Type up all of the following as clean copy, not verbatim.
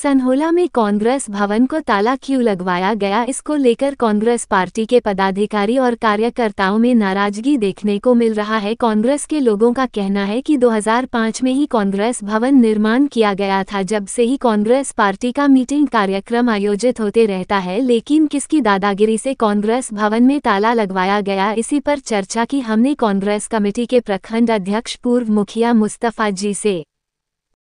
सनहोला में कांग्रेस भवन को ताला क्यों लगवाया गया, इसको लेकर कांग्रेस पार्टी के पदाधिकारी और कार्यकर्ताओं में नाराजगी देखने को मिल रहा है। कांग्रेस के लोगों का कहना है कि 2005 में ही कांग्रेस भवन निर्माण किया गया था। जब से ही कांग्रेस पार्टी का मीटिंग कार्यक्रम आयोजित होते रहता है, लेकिन किसकी दादागिरी से कांग्रेस भवन में ताला लगवाया गया, इसी पर चर्चा की हमने कांग्रेस कमेटी के प्रखंड अध्यक्ष पूर्व मुखिया मुस्तफा जी से।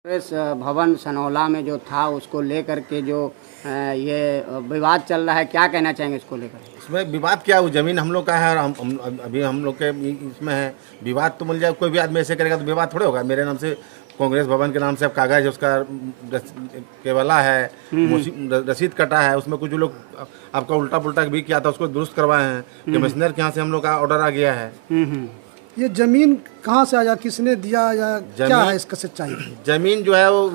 कांग्रेस भवन सनौला में जो था उसको लेकर के जो ये विवाद चल रहा है, क्या कहना चाहेंगे इसको लेकर? इसमें विवाद क्या, वो ज़मीन हम लोग का है और अभी हम लोग के इसमें है। विवाद तो मिल जाए, कोई भी आदमी ऐसे करेगा तो विवाद थोड़े होगा। मेरे नाम से कांग्रेस भवन के नाम से अब कागज है, उसका केवला है, रसीद कटा है, उसमें कुछ लोग आपका उल्टा पुल्टा भी किया था, उसको दुरुस्त करवाए हैं। कमिश्नर के यहाँ से हम लोग का ऑर्डर आ गया है। ये जमीन कहाँ से आया, किसने दिया या क्या है इसका सच्चाई? जमीन जो है वो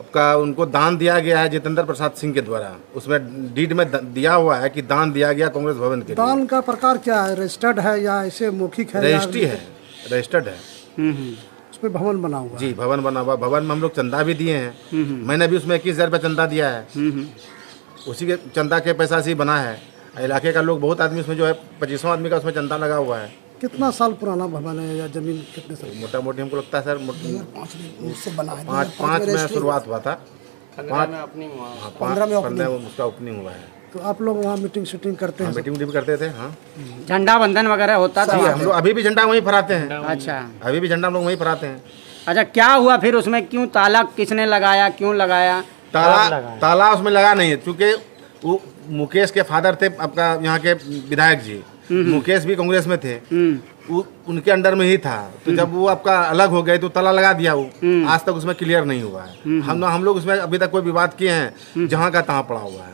आपका उनको दान दिया गया है जितेंद्र प्रसाद सिंह के द्वारा। उसमें डीड में दिया हुआ है कि दान दिया गया कांग्रेस भवन के। दान का प्रकार क्या है, रजिस्टर्ड है या ऐसे मौखिक है? रजिस्ट्री है, रजिस्टर्ड है। उसमें भवन बना हुआ जी, भवन बना हुआ। भवन में हम लोग चंदा भी दिए हैं। मैंने भी उसमें 21,000 रुपये चंदा दिया है। उसी के चंदा के पैसा से ही बना है। इलाके का लोग बहुत आदमी उसमें जो है 25 आदमी का उसमें चंदा लगा हुआ है। कितना साल पुराना भवन है या जमीन कितने साल? मोटा मोटी हमको लगता है सर 2005 में शुरुआत हुआ था। 15 में उसका ओपनिंग हुआ है। तो आप लोग वहाँ मीटिंग शूटिंग करते हैं? मीटिंग भी करते थे। हाँ, झंडा बंधन वगैरह होता था। हम लोग अभी भी झंडा वहीं फहराते हैं। अच्छा, अभी भी झंडा हम लोग वहीं फहराते हैं। अच्छा, क्या हुआ फिर उसमें? क्यों ताला किसने लगाया, क्यों लगाया? ताला उसमें लगा नहीं है, क्योंकि वो मुकेश के फादर थे आपका यहाँ के विधायक जी। मुकेश भी कांग्रेस में थे, उनके अंडर में ही था। तो जब वो आपका अलग हो गए तो ताला लगा दिया। वो आज तक उसमें क्लियर नहीं हुआ है। हम लोग उसमें अभी तक कोई विवाद किए हैं, जहाँ का तहाँ पड़ा हुआ है।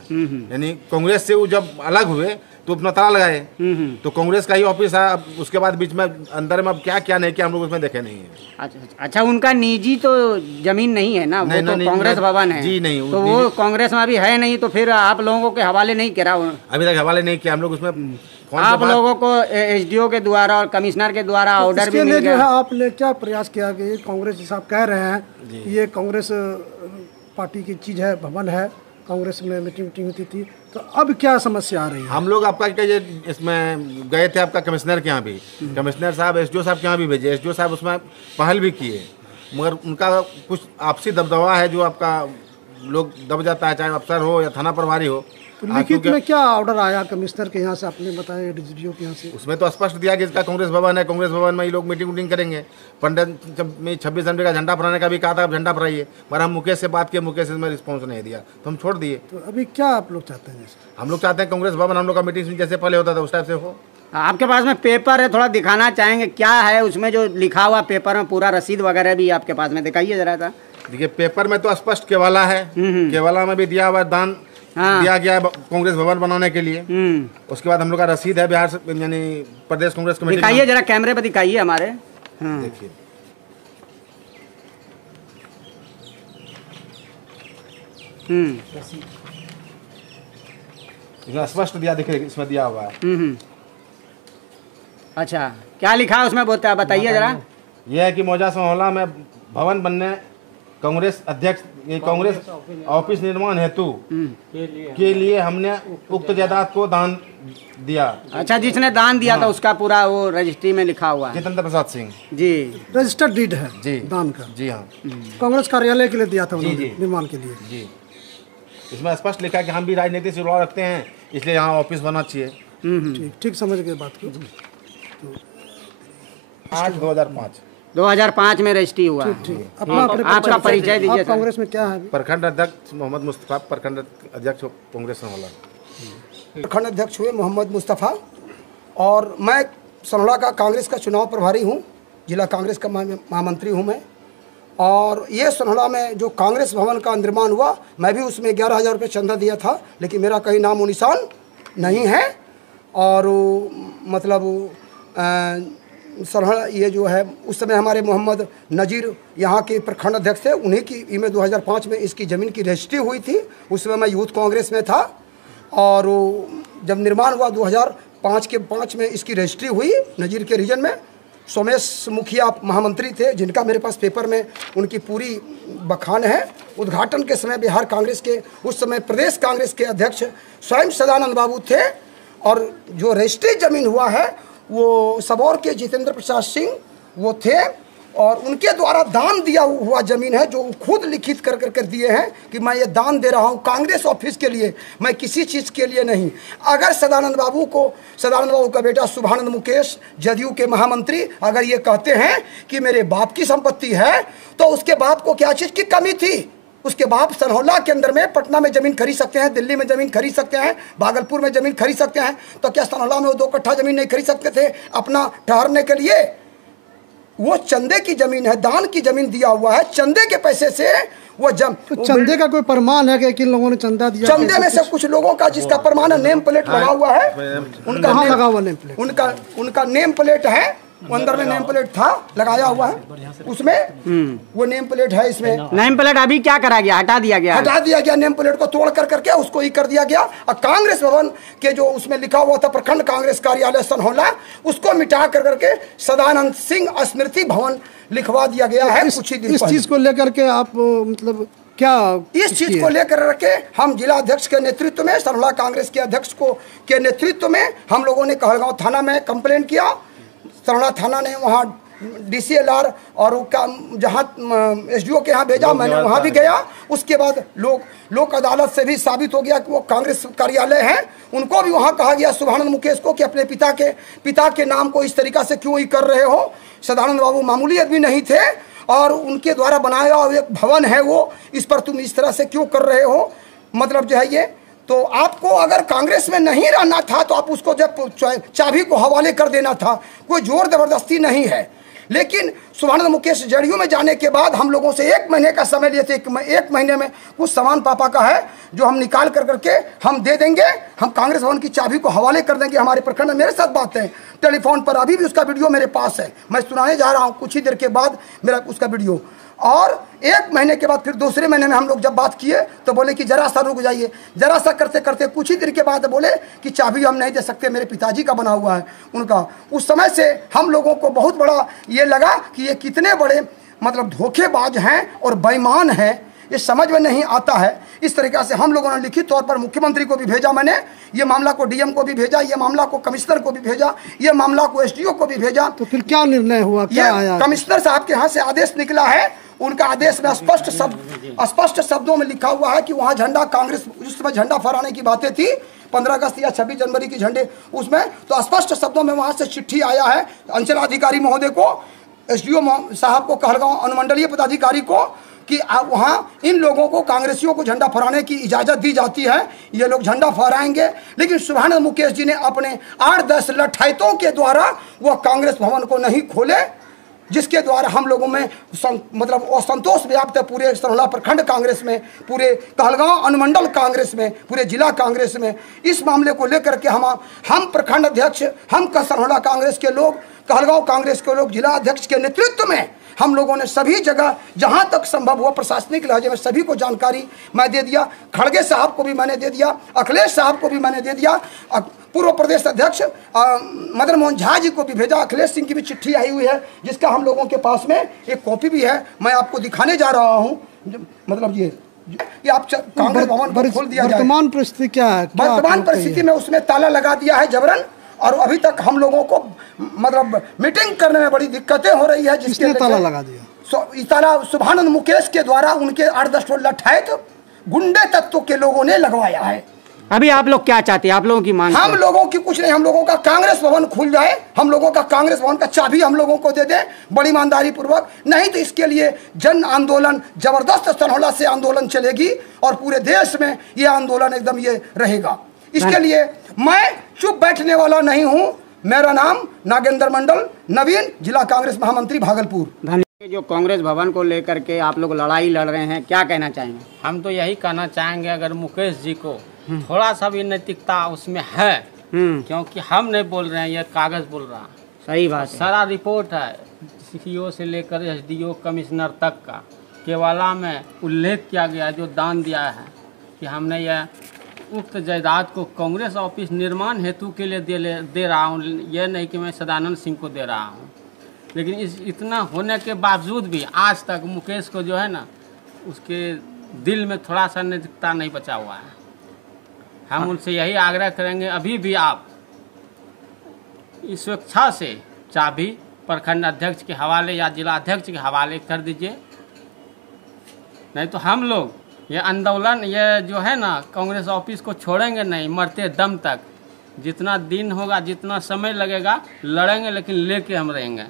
यानी कांग्रेस से वो जब अलग हुए तो अपना ताला लगाए, तो कांग्रेस का ही ऑफिस है। अब उसके बाद बीच में अंदर में अब क्या क्या नहीं किया हम लोग उसमें देखे नहीं है। अच्छा, उनका निजी तो जमीन नहीं है ना, वो तो कांग्रेस भवन है। जी नहीं, तो वो कांग्रेस में अभी है नहीं, तो फिर आप लोगों के हवाले नहीं करा? अभी तक हवाले नहीं किया हम लोग उसमें। आप लोगों को एसडीओ के द्वारा और कमिश्नर के द्वारा ऑर्डर भी मिल गया? जो है आपने क्या प्रयास किया कि कांग्रेस साहब कह रहे हैं ये कांग्रेस पार्टी की चीज है, भवन है, कांग्रेस में मीटिंग होती थी, तो अब क्या समस्या आ रही है? हम लोग आपका इसमें गए थे आपका कमिश्नर के यहाँ भी। कमिश्नर साहब एसडीओ साहब के यहाँ भी भेजे। एसडीओ साहब उसमें पहल भी किए, मगर उनका कुछ आपसी दबदबा है जो आपका लोग दब जाता है, चाहे अफसर हो या थाना प्रभारी हो। तो लिखित में क्या ऑर्डर आया कमिश्नर के यहाँ से, आपने बताया डीजीपीओ के यहाँ से? उसमें तो स्पष्ट दिया कि इसका कांग्रेस भवन है, कांग्रेस भवन में ये लोग मीटिंग करेंगे। पंडित में 26 जनवरी का झंडा फहराने का भी कहा था, आप झंडा फहराइए, पर हम मुकेश से बात किए, मुकेश में रिस्पॉन्स नहीं दिया तो हम छोड़ दिए। तो अभी क्या आप लोग चाहते हैं? हम लोग चाहते हैं कांग्रेस भवन हम लोग का मीटिंग जैसे पहले होता था उस टाइप से हो। आपके पास में पेपर है, थोड़ा दिखाना चाहेंगे क्या है उसमें जो लिखा हुआ पेपर में? पूरा रसीद वगैरह भी आपके पास में, दिखाइए जरा सा। देखिए, पेपर में तो स्पष्ट केवला है, केवला में भी दिया हुआ दान दिया गया है कांग्रेस भवन बनाने के लिए। उसके बाद हम लोग का रसीद है बिहार से, यानी प्रदेश कांग्रेस कमेटी। दिखाइए जरा, कैमरे पर दिखाइए हमारे। देखिए, इसमें स्पष्ट दिया, देखिए इसमें दिया हुआ है। अच्छा, क्या लिखा है उसमें बताइए जरा। यह है कि मौजा सनहोला में भवन बनने कांग्रेस अध्यक्ष कांग्रेस ऑफिस निर्माण हेतु के लिए हमने उक्त जायदाद को दान दिया। अच्छा, जिसने दान दिया था उसका पूरा वो रजिस्ट्री में लिखा हुआ है? जितेंद्र प्रसाद सिंह जी, रजिस्टर्ड डीड है जी, दान का। जी हाँ, कांग्रेस कार्यालय के लिए दिया था उन्होंने, निर्माण के लिए। जी, इसमें स्पष्ट लिखा है कि हम भी राजनीति से जुड़ाव रखते हैं, इसलिए यहाँ ऑफिस बनना चाहिए। ठीक समझ गए बात को। 2005 में रजिस्ट्री हुआ। आपका परिचय दीजिए। कांग्रेस में क्या है? प्रखंड अध्यक्ष मोहम्मद मुस्तफा, प्रखंड अध्यक्ष कांग्रेस सनहोला। प्रखंड अध्यक्ष हुए मोहम्मद मुस्तफ़ा, और मैं सनहोला का कांग्रेस का चुनाव प्रभारी हूँ, जिला कांग्रेस का महामंत्री हूँ मैं। और ये सनहोला में जो कांग्रेस भवन का निर्माण हुआ, मैं भी उसमें 11,000 रुपये चंदा दिया था, लेकिन मेरा कहीं नामो निशान नहीं है। और मतलब सनहोला ये जो है, उस समय हमारे मोहम्मद नजीर यहाँ के प्रखंड अध्यक्ष थे, उन्हीं की में 2005 में इसकी ज़मीन की रजिस्ट्री हुई थी। उस समय मैं यूथ कांग्रेस में था, और जब निर्माण हुआ 2005 में इसकी रजिस्ट्री हुई नजीर के रीजन में, सोमेश मुखिया महामंत्री थे, जिनका मेरे पास पेपर में उनकी पूरी बखान है। उद्घाटन के समय बिहार कांग्रेस के उस समय प्रदेश कांग्रेस के अध्यक्ष स्वयं सदानंद बाबू थे, और जो रजिस्ट्री जमीन हुआ है वो सबौर के जितेंद्र प्रसाद सिंह वो थे, और उनके द्वारा दान दिया हुआ जमीन है, जो खुद लिखित कर दिए हैं कि मैं ये दान दे रहा हूँ कांग्रेस ऑफिस के लिए, मैं किसी चीज़ के लिए नहीं। अगर सदानंद बाबू का बेटा शुभानंद मुकेश जदयू के महामंत्री अगर ये कहते हैं कि मेरे बाप की संपत्ति है, तो उसके बाप को क्या चीज़ की कमी थी? उसके बाप सनहौला के अंदर में पटना में ज़मीन खरीद सकते हैं, दिल्ली में ज़मीन खरीद सकते हैं, भागलपुर में ज़मीन खरीद सकते हैं, तो क्या सनहौला में वो 2 कट्ठा ज़मीन नहीं खरीद सकते थे अपना ठहरने के लिए? वो चंदे की ज़मीन है, दान की ज़मीन दिया हुआ है, चंदे के पैसे से वो तो चंदे का कोई प्रमाण है कि किन लोगों ने चंदा दिया? चंदे में से कुछ लोगों का जिसका प्रमाण है, नेम प्लेट लगा हुआ है, उनका लगा हुआ नेम प्लेट, उनका नेम प्लेट है, अंदर में नेम प्लेट था लगाया हुआ है, उसमें वो नेम प्लेट है। इसमें नेम प्लेट अभी क्या करा गया? हटा दिया गया नेम प्लेट को तोड़ करके उसको ही कर दिया गया। और कांग्रेस भवन के जो उसमें लिखा हुआ था प्रखंड कांग्रेस कार्यालय सनहौला, उसको मिटा करके सदानंद सिंह स्मृति भवन लिखवा दिया गया है। कुछ ही दिन इस चीज को लेकर के आप मतलब क्या इस चीज को लेकर के हम जिला अध्यक्ष के नेतृत्व में, सनहौला कांग्रेस के अध्यक्ष के नेतृत्व में हम लोगों ने कहलगांव थाना में कंप्लेंट किया। सनहौला थाना ने वहाँ DCLR और जहाँ SDO के यहाँ भेजा, मैंने वहाँ भी गया। उसके बाद लोक अदालत से भी साबित हो गया कि वो कांग्रेस कार्यालय है। उनको भी वहाँ कहा गया शुभानंद मुकेश को कि अपने पिता के नाम को इस तरीक़ा से क्यों ही कर रहे हो? सदानंद बाबू मामूली आदमी नहीं थे, और उनके द्वारा बनाया हुआ एक भवन है वो, इस पर तुम इस तरह से क्यों कर रहे हो? मतलब जो है ये, तो आपको अगर कांग्रेस में नहीं रहना था तो आप उसको जब चाबी को हवाले कर देना था, कोई जोर जबरदस्ती नहीं है। लेकिन शुभानंद मुकेश जदयू में जाने के बाद हम लोगों से 1 महीने का समय लिए थे, 1 महीने में कुछ सामान पापा का है जो हम निकाल करके हम दे देंगे, हम कांग्रेस भवन की चाबी को हवाले कर देंगे। हमारे प्रखंड में मेरे साथ बात है टेलीफोन पर, अभी भी उसका वीडियो मेरे पास है, मैं सुनाने जा रहा हूँ कुछ ही देर के बाद मेरा उसका वीडियो। और 1 महीने के बाद फिर दूसरे महीने में हम लोग जब बात किए तो बोले कि जरा सा रुक जाइए। जरा सा करते करते कुछ ही देर के बाद बोले कि चाबी हम नहीं दे सकते, मेरे पिताजी का बना हुआ है उनका। उस समय से हम लोगों को बहुत बड़ा ये लगा कि ये कितने बड़े मतलब धोखेबाज हैं और बेईमान हैं, ये समझ में नहीं आता है। इस तरीक़ा से हम लोगों ने लिखित तौर पर मुख्यमंत्री को भी भेजा, मैंने ये मामला को DM को भी भेजा, ये मामला को कमिश्नर को भी भेजा, ये मामला को SDO को भी भेजा। तो फिर क्या निर्णय हुआ, क्या आया? कमिश्नर साहब के यहाँ से आदेश निकला है। उनका आदेश में स्पष्ट शब्दों में लिखा हुआ है कि वहाँ झंडा कांग्रेस, उस समय झंडा फहराने की बातें थी 15 अगस्त या 26 जनवरी की झंडे उसमें, तो स्पष्ट शब्दों में वहाँ से चिट्ठी आया है अंचलाधिकारी महोदय को, SDO साहब को, कहलगांव अनुमंडलीय पदाधिकारी को, कि वहाँ इन लोगों को, कांग्रेसियों को झंडा फहराने की इजाज़त दी जाती है, ये लोग झंडा फहराएंगे। लेकिन शुभानंद मुकेश जी ने अपने 8-10 लठायतों के द्वारा वह कांग्रेस भवन को नहीं खोले, जिसके द्वारा हम लोगों में मतलब असंतोष व्याप्त है पूरे सनहौला प्रखंड कांग्रेस में, पूरे कहलगांव अनुमंडल कांग्रेस में, पूरे जिला कांग्रेस में। इस मामले को लेकर के हम प्रखंड अध्यक्ष, हम सनहौला कांग्रेस के लोग, कहलगांव कांग्रेस के लोग, जिला अध्यक्ष के नेतृत्व में हम लोगों ने सभी जगह जहां तक संभव हुआ प्रशासनिक लहजे में सभी को जानकारी मैं दे दिया। खड़गे साहब को भी मैंने दे दिया, अखिलेश साहब को भी मैंने दे दिया, पूर्व प्रदेश अध्यक्ष मदन मोहन झा जी को भी भेजा। अखिलेश सिंह की भी चिट्ठी आई हुई है, जिसका हम लोगों के पास में एक कॉपी भी है, मैं आपको दिखाने जा रहा हूँ। मतलब ये आप कांग्रेस भवन को खोल दिया। वर्तमान परिस्थिति क्या है? वर्तमान परिस्थिति में उसमें ताला लगा दिया है जबरन, और अभी तक हम लोगों को मतलब मीटिंग करने में बड़ी दिक्कतें हो रही है। जिसने ताला लगा दिया? ताला शुभानंद मुकेश के द्वारा उनके 8-10 लठायत गुंडे तत्वों के लोगों ने लगवाया है। अभी आप लोग क्या चाहते हैं? आप लोगों की मांग? हम लोगों की कुछ नहीं, हम लोगों का कांग्रेस भवन खुल जाए, हम लोगों का कांग्रेस भवन का चाबी हम लोगों को दे दें बड़ी ईमानदारी पूर्वक। नहीं तो इसके लिए जन आंदोलन जबरदस्त सनहौला से आंदोलन चलेगी और पूरे देश में ये आंदोलन एकदम ये रहेगा। इसके लिए मैं चुप बैठने वाला नहीं हूँ। मेरा नाम नागेंद्र मंडल, नवीन, जिला कांग्रेस महामंत्री भागलपुर। जो कांग्रेस भवन को लेकर के आप लोग लड़ाई लड़ रहे हैं, क्या कहना चाहेंगे? हम तो यही कहना चाहेंगे, अगर मुकेश जी को थोड़ा सा भी नैतिकता उसमें है, क्योंकि हम नहीं बोल रहे हैं, ये कागज बोल रहा है। सही बात है। सारा रिपोर्ट है CO से लेकर SDO कमिश्नर तक का, केवाला में उल्लेख किया गया जो दान दिया है कि हमने यह उक्त जायदाद को कांग्रेस ऑफिस निर्माण हेतु के लिए दे रहा हूँ, यह नहीं कि मैं सदानंद सिंह को दे रहा हूँ। लेकिन इतना होने के बावजूद भी आज तक मुकेश को जो है ना उसके दिल में थोड़ा सा नैतिकता नहीं बचा हुआ है। हम उनसे यही आग्रह करेंगे अभी भी आप स्वेच्छा से चाबी प्रखंड अध्यक्ष के हवाले या जिला अध्यक्ष के हवाले कर दीजिए, नहीं तो हम लोग ये आंदोलन ये जो है ना कांग्रेस ऑफिस को छोड़ेंगे नहीं, मरते दम तक जितना दिन होगा जितना समय लगेगा लड़ेंगे, लेकिन लेके हम रहेंगे।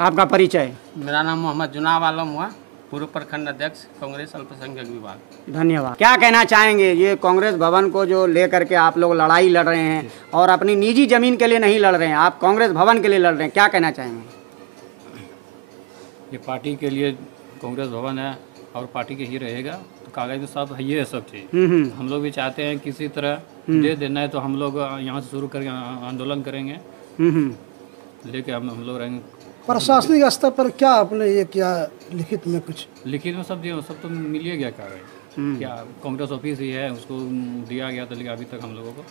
आपका परिचय? मेरा नाम मोहम्मद जुनाब आलम हुआ, पूर्व प्रखंड अध्यक्ष कांग्रेस अल्पसंख्यक विभाग। धन्यवाद। क्या कहना चाहेंगे, ये कांग्रेस भवन को जो लेकर के आप लोग लड़ाई लड़ रहे हैं और अपनी निजी जमीन के लिए नहीं लड़ रहे हैं, आप कांग्रेस भवन के लिए लड़ रहे हैं, क्या कहना चाहेंगे? ये पार्टी के लिए कांग्रेस भवन है और पार्टी के ही रहेगा, तो कागज में सब है, ये सब चीज़ हम लोग भी चाहते हैं किसी तरह दे देना है, तो हम लोग यहाँ से शुरू करके आंदोलन करेंगे, लेके हम लोग रहेंगे। प्रशासनिक स्तर पर क्या आपने ये क्या लिखित में कुछ? लिखित में सब तो मिल ही गया कागज, क्या कांग्रेस ऑफिस ही है उसको दिया गया था, लेकिन अभी तक हम लोगों को।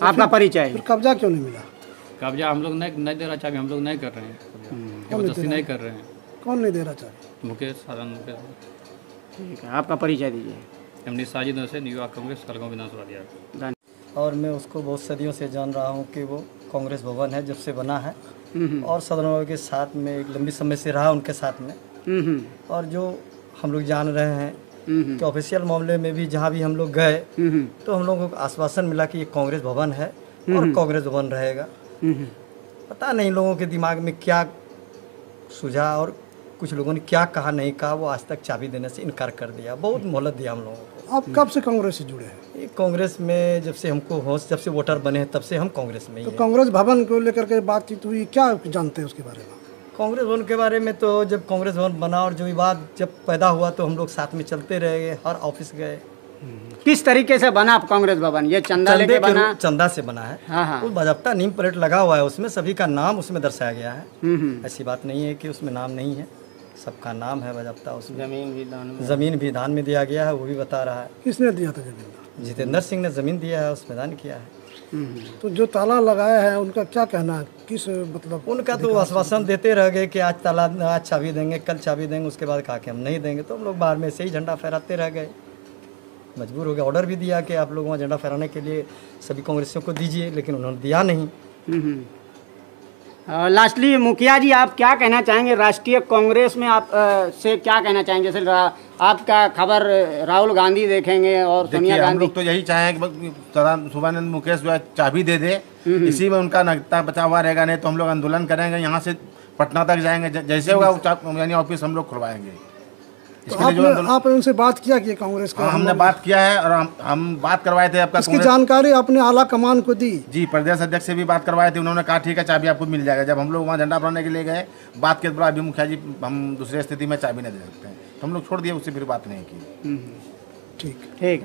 आपका परिचय? फिर कब्जा क्यों नहीं मिला? कब्जा हम लोग नहीं दे रहा, चाबी हम लोग नहीं कर रहे हैं, जबरदस्ती नहीं कर रहे हैं। कौन नहीं दे रहा चाबी? मुकेश साधन मुकेश। ठीक है, आपका परिचय दीजिए। एमडी साजिद हुसैन, युवा कांग्रेस खड़गांव विधानसभा दिया। और मैं उसको बहुत सदियों से जान रहा हूँ कि वो कांग्रेस भवन है जब से बना है, और सदन के साथ में एक लंबी समय से रहा उनके साथ में। और जो हम लोग जान रहे हैं कि ऑफिशियल मामले में भी जहाँ भी हम लोग गए तो हम लोगों को आश्वासन मिला कि ये कांग्रेस भवन है और कांग्रेस भवन रहेगा। पता नहीं लोगों के दिमाग में क्या सुझा और कुछ लोगों ने क्या कहा नहीं कहा, वो आज तक चाबी देने से इनकार कर दिया, बहुत मोहलत दिया हम लोगों को। आप कब से कांग्रेस से जुड़े हैं? ये कांग्रेस में जब से हमको होश, जब से वोटर बने हैं तब से हम कांग्रेस में ही तो हैं। कांग्रेस भवन को लेकर के बातचीत हुई, क्या जानते हैं उसके बारे में? कांग्रेस भवन के बारे में तो जब कांग्रेस भवन बना और जो विवाद जब पैदा हुआ तो हम लोग साथ में चलते रहे, हर ऑफिस गए। किस तरीके से बना कांग्रेस भवन? ये चंदा लेके बना? चंदा से बना है। हाँ। वो बाज़ाब्ता नेम प्लेट लगा हुआ है, उसमें सभी का नाम उसमें दर्शाया गया है। ऐसी बात नहीं है कि उसमें नाम नहीं है, सबका नाम है बाज़ाब्ता उसमें। जमीन भी दान में दिया गया है, वो भी बता रहा है। किसने दिया था जमीन? जितेंद्र सिंह ने जमीन दिया है, उसमें दान किया है। तो जो ताला लगाया है उनका क्या कहना है, किस मतलब? उनका तो आश्वासन देते रह गए कि आज ताला, आज चाबी देंगे, कल चाबी देंगे, उसके बाद कहा कि हम नहीं देंगे, तो हम लोग बाहर में से ही झंडा फहराते रह गए। मजबूर हो गया, ऑर्डर भी दिया कि आप लोग वहाँ झंडा फहराने के लिए सभी कांग्रेसियों को दीजिए, लेकिन उन्होंने दिया नहीं। लास्टली मुखिया जी, आप क्या कहना चाहेंगे राष्ट्रीय कांग्रेस में? आप से क्या कहना चाहेंगे? जैसे आपका खबर राहुल गांधी देखेंगे और सोनिया हम गांधी। लोग तो यही चाहें कि शुभानंद मुकेश जो है चाबी दे दे, इसी में उनका नगता बचा हुआ रहेगा, नहीं तो हम लोग आंदोलन करेंगे, यहाँ से पटना तक जाएंगे, जैसे होगा यानी ऑफिस हम लोग खुलवाएंगे। तो आप उनसे बात किया कि कांग्रेस का? हमने बात किया है और हम बात करवाए थे आपका। इसकी जानकारी अपने आला कमान को दी? जी, प्रदेश अध्यक्ष से भी बात करवाए थे, उन्होंने कहा ठीक है चाबी आपको मिल जाएगा। जब हम लोग वहाँ झंडा फहराने के लिए गए, बात के बाद अभी मुखिया जी हम दूसरी स्थिति में चाबी नहीं दे सकते हैं, तो हम लोग छोड़ दिए, उससे फिर बात नहीं की। ठीक। ठीक।